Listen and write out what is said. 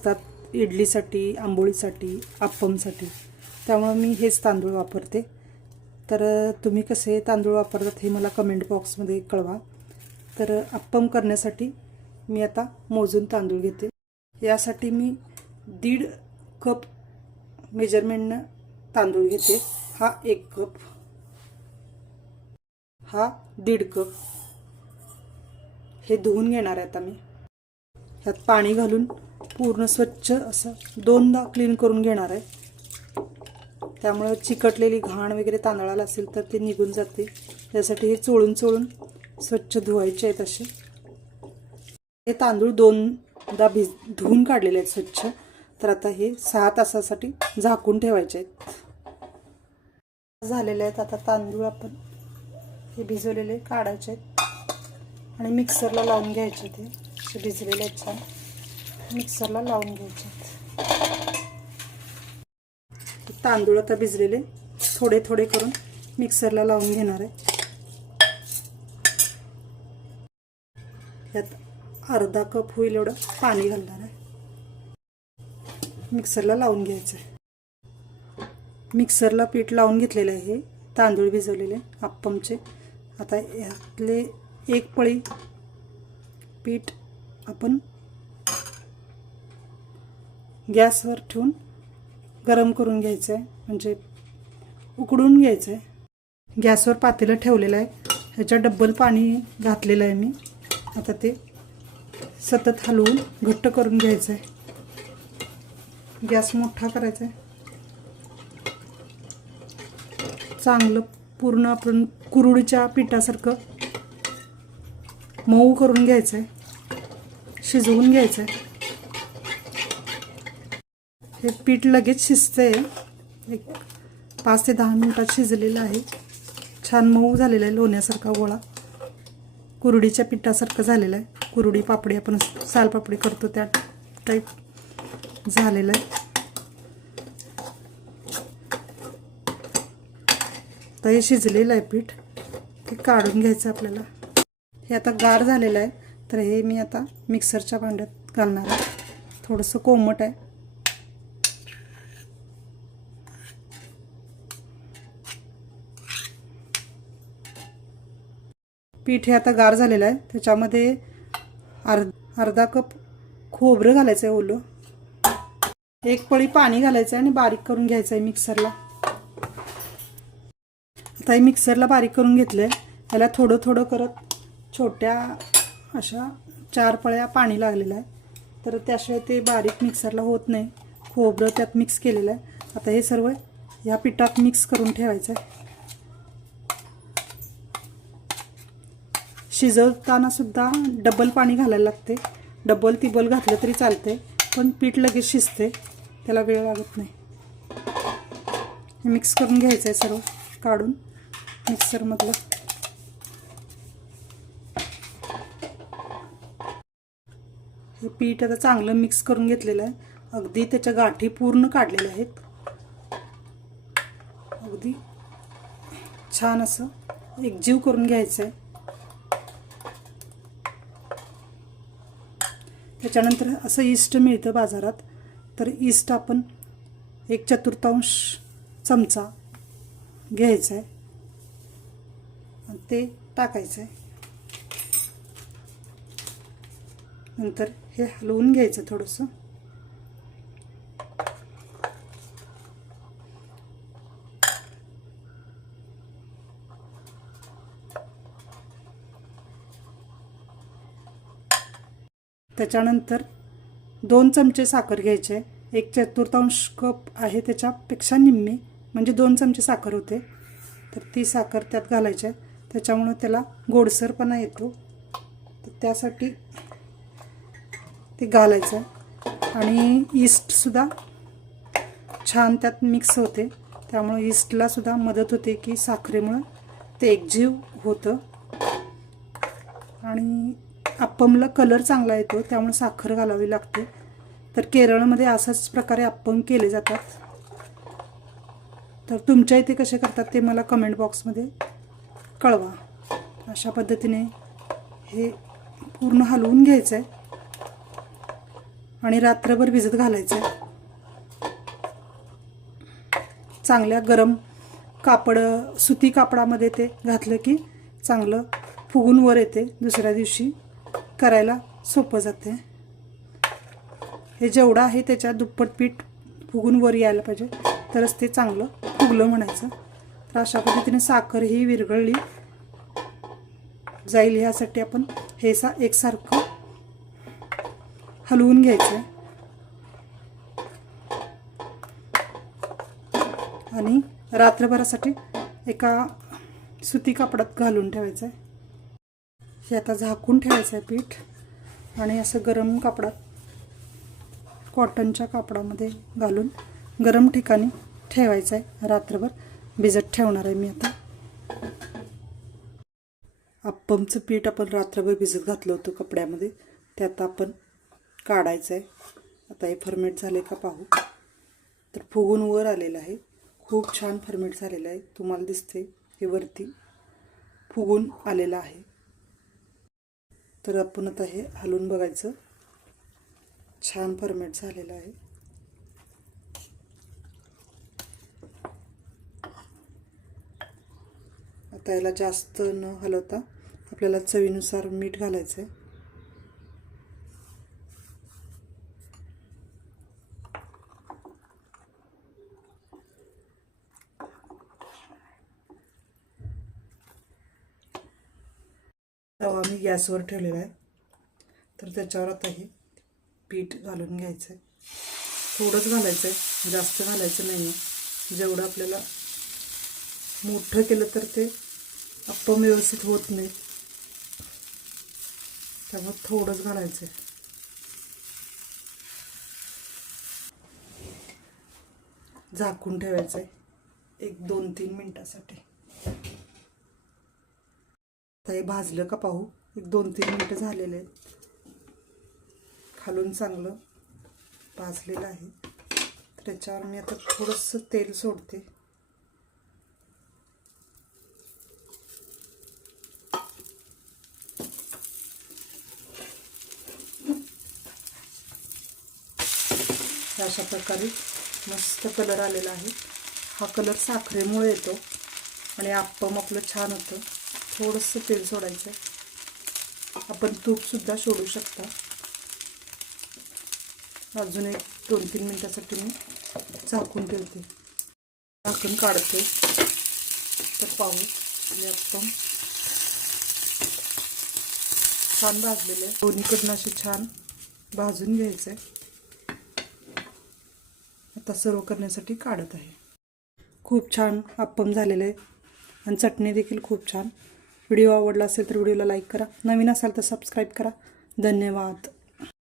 असतात इडलीसाठी आंबोळीसाठी अप्पमसाठी त्यामुळं मी हेच तांदूळ वापरते. तर तुम्ही कसे तांदूळ वापरतात हे मला कमेंट बॉक्समध्ये कळवा. तर अप्पम करण्यासाठी मी आता मोजून तांदूळ घेते. यासाठी मी दीड कप मेजरमेंटनं तांदूळ घेते. हा एक कप. हा दीड कप. हे धुवून घेणार आहे आता मी. ह्यात पाणी घालून पूर्ण स्वच्छ असं दोनदा क्लीन करून घेणार आहे. त्यामुळं चिकटलेली घाण वगैरे तांदळाला असेल तर ते निघून जाते. त्यासाठी हे चोळून चोळून स्वच्छ धुवायचे आहेत असे. हे तांदूळ दोनदा भिज धुवून काढलेले आहेत स्वच्छ. तर आता हे सहा तासासाठी झाकून ठेवायचे आहेत. झालेले आहेत आता तांदूळ आपण हे भिजवलेले काढायचे आहेत. आणि मिक्सरला लावून घ्यायचे ते. भिजलेले आहेत छान. मिक्सरला लावून घ्यायचे तांदूळ आता भिजलेले. थोडे थोडे करून मिक्सरला लावून घेणार आहे. यात अर्धा कप होईल एवढं पाणी घालणार आहे. मिक्सरला लावून घ्यायचं आहे. मिक्सरला पीठ लावून घेतलेलं आहे तांदूळ भिजवलेले अप्पमचे आता यातले एक पळी पीठ आपण गॅसवर ठेवून गरम करून घ्यायचं आहे म्हणजे उकडून घ्यायचं आहे गॅसवर पातेलं ठेवलेलं आहे. ह्याच्यात डब्बल पाणी घातलेलं आहे मी. आता ते सतत हलवून घट्ट करून घ्यायचं आहे गॅस मोठा करायचा आहे चांगलं पूर्ण आपण कुरुडीच्या पिठासारखं मऊ करून घ्यायचं आहे शिजवून घ्यायचं आहे हे पीठ लगेच शिजतंय. एक पाच ते दहा मिनटात शिजलेलं आहे. छान मऊ झालेलं आहे लोण्यासारखा गोळा. कुरडीच्या पिठासारखं झालेलं आहे. कुरडी पापडी आपण सालपापडी करतो त्या टाईप झालेलं आहे. तर हे शिजलेलं आहे पीठ. हे काढून घ्यायचं आपल्याला. हे आता गार झालेलं आहे. तर हे मी आता मिक्सरच्या भांड्यात घालणार आहे. थोडंसं कोमट आहे. पीठ हे आता गार झालेलं आहे. त्याच्यामध्ये अर्ध अर्धा कप खोबरं घालायचं आहे ओलं. एक पळी पाणी घालायचं आहे आणि बारीक करून घ्यायचं आहे मिक्सरला. आता हे मिक्सरला बारीक करून घेतलं आहे याला थोडं थोडं करत छोट्या अशा चार पळ्या पाणी लागलेलं आहे. तर त्याशिवाय ते बारीक मिक्सरला होत नाही. खोबरं त्यात मिक्स केलेलं आहे. आता हे सर्व ह्या पिठात मिक्स करून ठेवायचं आहे. शिजवताना सुद्धा डबल पाणी घालायला लागते. डबल तिबल घातलं तरी चालते पण पीठ लगेच शिजते त्याला वेळ लागत नाही. मिक्स करून घ्यायचं आहे सर्व काढून मिक्सरमधलं हे पीठ आता चांगलं मिक्स करून घेतलेलं आहे. अगदी त्याच्या गाठी पूर्ण काढलेल्या आहेत. अगदी छान असं एकजीव करून घ्यायचं आहे त्याच्यानंतर असं इस्ट मिळतं बाजारात तर इस्ट आपण एक चतुर्थांश चमचा घ्यायचा आहे. आणि ते टाकायचं आहे. नंतर हे हलवून घ्यायचं थोडंसं. त्याच्यानंतर दोन चमचे साखर घ्यायचे. एक चतुर्थांश कप आहे त्याच्यापेक्षा निम्मी म्हणजे दोन चमचे साखर होते. तर ती साखर त्यात घालायची आहे. त्याच्यामुळं त्याला गोडसरपणा येतो. तर त्यासाठी ते घालायचं आहे. आणि ईस्टसुद्धा छान त्यात मिक्स होते. त्यामुळं ईस्टलासुद्धा मदत होते की साखरेमुळं ते एकजीव होतं. आणि अप्पमला कलर चांगला येतो त्यामुळे साखर घालावी लागते. तर केरळमध्ये असंच प्रकारे अप्पम केले जातात. तर तुमच्या इथे कसे करतात ते मला कमेंट बॉक्समध्ये कळवा. अशा पद्धतीने हे पूर्ण हलवून घ्यायचं आहे आणि रात्रभर भिजत घालायचं आहे चांगल्या गरम कापड सुती कापडामध्ये ते घातलं की चांगलं फुगून वर येते दुसऱ्या दिवशी. करायला सोपं जाते हे जेवढं आहे त्याच्या दुप्पट पीठ फुगून वर यायला पाहिजे. तरच ते चांगलं फुगलं म्हणायचं. तर अशा पद्धतीने साखर ही विरघळली. जाईल ह्यासाठी आपण हे सा एकसारखं हलवून घ्यायचं आहे आणि रात्रभरासाठी एका सुती कापडात घालून ठेवायचं आहे हे आता झाकून ठेवायचं आहे पीठ. आणि असं गरम कापडात कॉटनच्या कापडामध्ये घालून गरम ठिकाणी ठेवायचं आहे. रात्रभर भिजत ठेवणार आहे मी आता. अप्पमचं पीठ आपण रात्रभर भिजत घातलं होतं कपड्यामध्ये. ते आता आपण काढायचं आहे. आता हे फर्मेट झाले का पाहू. तर फुगून वर आलेलं आहे. खूप छान फर्मेट झालेलं आहे. तुम्हाला दिसते हे वरती फुगून आलेलं आहे. तर आपण आता हे हलवून बघायचं. छान फर्मेट झालेलं आहे. आता याला जास्त न हलवता आपल्याला चवीनुसार मीठ घालायचं आहे तवा मी गॅसवर ठेवलेला आहे. तर त्याच्यावर आता हे पीठ घालून घ्यायचं आहे थोडंच घालायचं आहे जास्त घालायचं नाही आहे जेवढं आपल्याला मोठं केलं तर ते अप्पम व्यवस्थित होत नाही. त्यामुळे थोडंच घालायचं आहे झाकून ठेवायचं आहे एक दोन तीन मिनटासाठी. आता हे भाजलं का पाहू? एक दोन तीन मिनटं झालेले आहेत. खालून चांगलं भाजलेलं आहे. तर त्याच्यावर मी आता थोडंसं तेल सोडते. अशा प्रकारे मस्त कलर आलेला आहे. हा कलर साखरेमुळे येतो आणि आप्पम आपलं छान होतं. थोडंसं तेल सोडायचं. आपण तूपसुद्धा सोडू शकता. अजून एक दोन तीन मिनटासाठी मी झाकून ठेवते. झाकून काढते. तर पाहू. आणि छान भाजलेले आहे. दोन्हीकडनं असे छान भाजून घ्यायचे आता सर्व करण्यासाठी काढत आहे. खूप छान अप्पम झालेले आहे. आणि चटणी देखील खूप छान. व्हिडिओ आवडला असेल तर व्हिडिओला लाईक करा. नवीन असाल तर सबस्क्राईब करा. धन्यवाद.